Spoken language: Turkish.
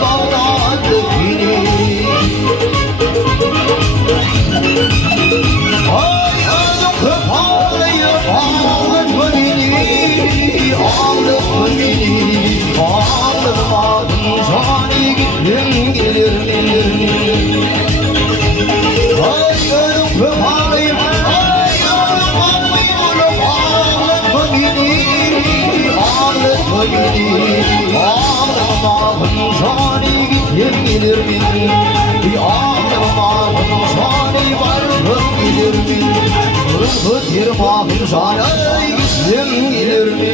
bağlandı beni. Ay adım köpeği ağlatma beni, ağlatma beni. Ağlatmadın sani gittim gelir mi? Ay adım köpeği, ay adım ağlatma beni, ağlatma beni. Ağlatmadın sani gittim gelir mi? Ağlatmadın sani varım gelir mi? Rıfıt yırmağın sana gittim gelir mi?